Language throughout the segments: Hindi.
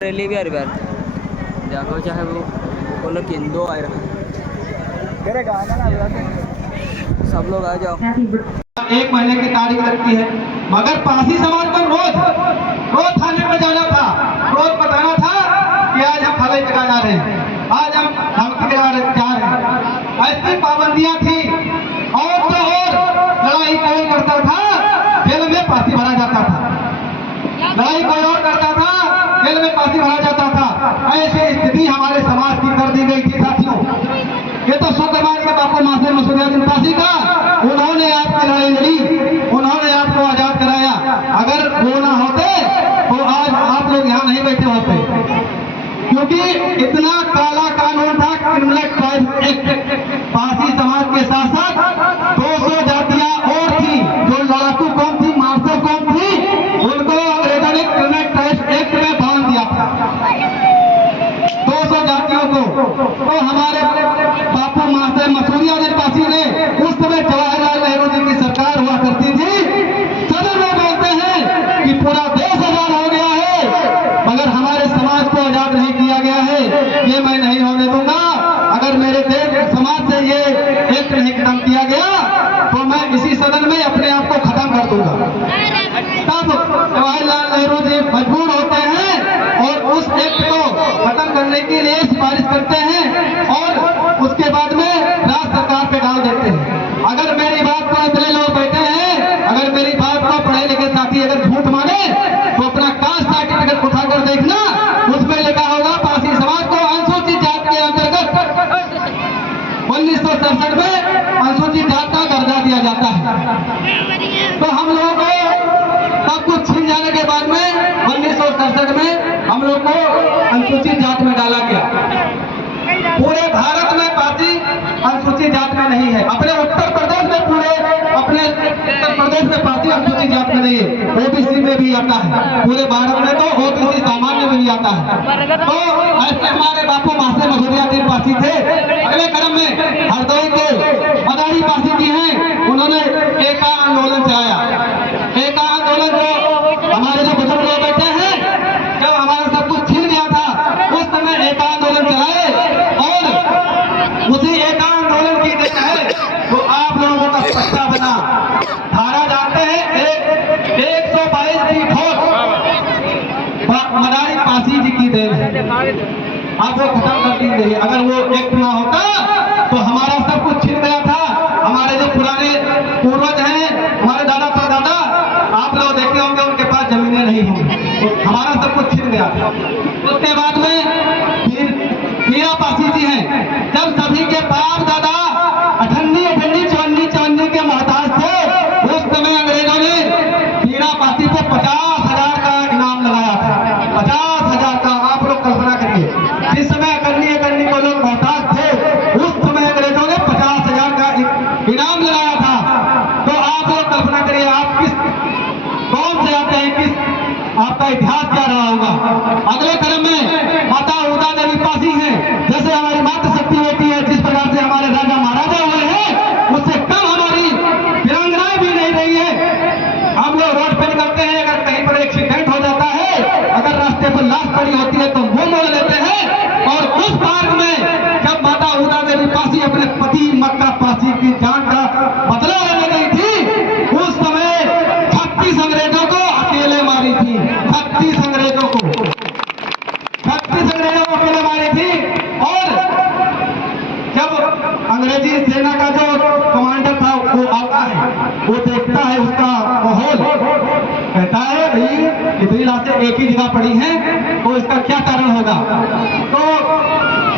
रैली भी हर बार जाको चाहे वो बोलो कि दो आए रहे सब लोग आ जाओ। 1 महीने की तारीख लगती है, मगर पारसी समाज को रोज थाने में जाना था, रोज बताना था कि आज हम फलाई जगह जा रहे हैं, आज हम धमकी जा रहे हैं। ऐसी पाबंदियां थी। और तो और लड़ाई कोई करता था, जेल में फांसी भरा जाता था। लड़ाई कोई और करता था, जेल में फांसी भरा जाता था। ऐसी स्थिति हमारे समाज की कर दी गई थी साथियों। ये तो शुद्ध मान के बापू मासे मसूरियादीन फांसी का, उन्होंने आपकी लड़ाई लड़ी, उन्होंने आपको आजाद कराया। अगर वो ना होते तो आज आप लोग यहाँ नहीं बैठे होते, क्योंकि इतना काला कानून था, क्रिमिनल ट्राइब्स एक्ट। पारसी समाज के साथ साथ 200 जातियां और थी जो लड़ाकू कौम थी, मार्शल कौम थी, उनको अंग्रेजों ने क्रिमिनल ट्राइब्स एक्ट में बांध दिया था, 200 जातियों को। तो हमारे बापू मासे मसूरियादीन फांसी ने उस समय जवाहरलाल नेहरू जी की सरकार हुआ करती थी। सदन में बोलते हैं कि पूरा देश आजाद हो गया है, मगर हमारे समाज को आजाद नहीं किया गया है। ये मैं नहीं होने दूंगा। अगर मेरे देश समाज से ये एक्ट नहीं खत्म किया गया तो मैं इसी सदन में अपने आप को खत्म कर दूंगा। तब जवाहरलाल नेहरू जी मजबूर होते हैं और उस एक्ट को खत्म करने के लिए सिफारिश करते हैं और उसके बाद में राज्य सरकार पे डाल देते हैं। अगर मेरी बात को इतने लोग बैठे हैं, अगर मेरी बात को पढ़े लिखे साथी अगर झूठ माने तो अपना कास्ट सर्टिफिकेट उठाकर देखना, उसमें लिखा होगा पारसी समाज को अनुसूचित जात के अंतर्गत 1967 में अनुसूचित जात का दर्जा दिया जाता है। तो हम लोगों को सब कुछ छीन जाने के बाद में 1967 में हम लोग को अनुसूचित जात में डाला गया। पूरे भारत में पारसी अनुसूचित जात में नहीं है। अपने उत्तर प्रदेश में पारसी अनुसूचित जात में नहीं है, ओबीसी में भी आता है। पूरे भारत में तो ओबीसी सामान्य में भी आता है। तो ऐसे हमारे बापू मासे मसूरियादीन फांसी थे। अगले क्रम में हरदोई के मदारी फांसी जी हैं, उन्होंने एका आंदोलन चलाया। एका आंदोलन जो हमारे जो बुजुर्ग लोग बैठे हैं, जब हमारा सब कुछ छिन गया था उस समय एका आंदोलन चलाए और उसी एका आंदोलन की देन है तो आप लोगों का पट्टा बना। धारा जानते हैं 122 की ठोक मदारी फांसी जी की देन है। आप वो खत्म कर दी गई। अगर वो एक्ट ना होता तो हमारा सब कुछ छिन गया था। हमारे जो पुराने पूर्वज हैं, हमारे दादा परदादा, आप लोग देखे होंगे उनके पास जमीनें नहीं होंगी, तो हमारा सब कुछ छिन गया था। उसके बाद में मीरा फांसी जी हैं। जब सभी के बाप दादा अठन्नी चवन्नी के मोहताज थे, उस समय अंग्रेजों ने मीरा फांसी को 50,000 का इनाम लगाया था। 50,000 का। आप लोग कल्पना करिए, जिस समय अकन्नी को लोग मोहताज थे, उस समय अंग्रेजों ने 50,000 का इनाम लगाया था। तो आप लोग कल्पना करिए, आप किस कौन से आते हैं, किस आपका इतिहास क्या रहा होगा। अगले क्रम में माता उदा देवी फांसी हैं। जैसे हमारी मातृशक्ति होती है, जिस प्रकार से हमारे राजा महाराजा हुए हैं, उससे कम हमारी वीरांगनाएं भी नहीं रही है। हम लोग रोड पे निकलते हैं, अगर कहीं पर एक्सीडेंट हो जाता है, अगर रास्ते पर लाश पड़ी होती है तो वो मोड़ लेते हैं। और उस पार्क में जब माता उदा देवी फांसी अपने पति मक्का फांसी की जान का बदला लेने गई थी, उस समय 36 अंग्रेजों को अकेले मारी थी। 36 अंग्रेजों को अकेले मारी थी। और जब अंग्रेजी सेना का जो कमांडर था वो आता है, वो देखता है उसका माहौल, कहता है भाई इतनी लाशें एक ही जगह पड़ी हैं तो इसका क्या कारण होगा। तो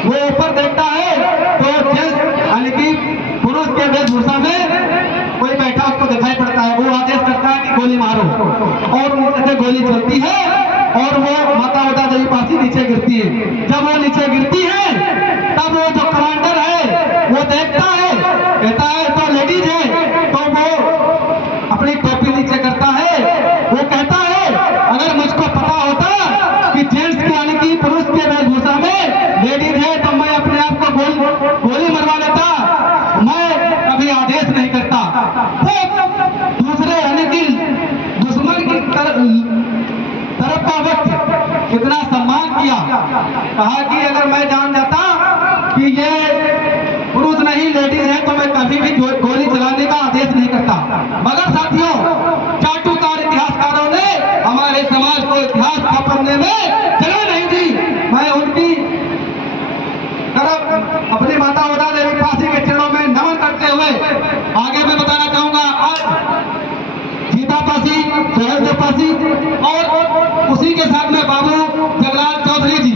वो ऊपर देखता है तो जेंट्स यानी कि पुरुष के वेशभूषा में कोई बैठा उसको दिखाई पड़ता है। वो आदेश करता है कि गोली मारो, और नीचे से गोली चलती है और वो माता उदा देवी फांसी नीचे गिरती है। जब वो नीचे गिरती है तब वो जो कमांडर है वो देखता है, कहता है तो लेडीज है, तो वो अपनी टोपी नीचे करता है। वो कहता है अगर मुझको पता होता कि जेंट्स के यानी कि पुरुष के वेशभूषा में लेडीज है तो मैं अपने आप को गोली मरवा लेता, मैं कभी आदेश नहीं करता। तो दूसरे यानी कि दुश्मन की तरफ का व्यक्ति कितना सम्मान किया, कहा कि अगर मैं जान जाता कि ये पुरुष नहीं लेडीज है तो मैं कभी भी गोली चलाने का आदेश नहीं करता। मगर साथियों, चाटुकार इतिहासकारों ने हमारे समाज को इतिहास पढ़ने में जगह नहीं दी। मैं उनकी तरफ अपनी माता उदा देवी पासी के चरणों में नमन करते हुए आगे मैं बताना चाहूंगा, आज गीता पासी, सोहेल पासी और उसी के साथ में बाबू जगलाल चौधरी जी,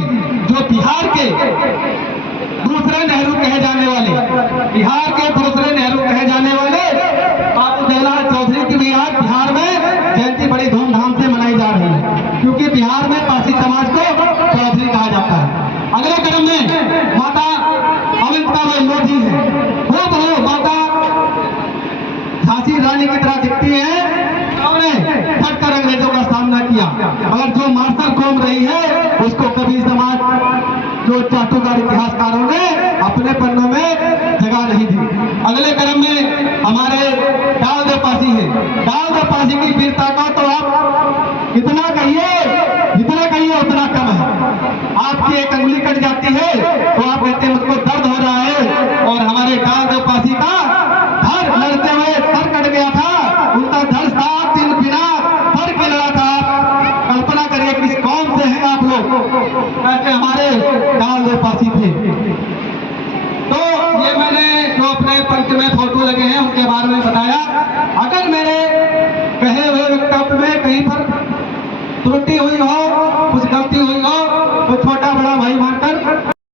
जो बिहार के दूसरे नेहरू कहे जाने वाले, बिहार के दूसरे नेहरू कहे जाने वाले बाबू जगलाल चौधरी की भी आज बिहार में जयंती बड़ी धूमधाम से मनाई जा रही है, क्योंकि बिहार में पासी समाज को चौधरी कहा जाता है। अगले क्रम में माता अविंता मोदी है, वो माता झांसी रानी की तरह दिखती है, उन्होंने डटकर अंग्रेजों का सामना किया। मगर जो मार्शल कौम रही है उसको कभी समाज, जो चाटुकार इतिहासकारों ने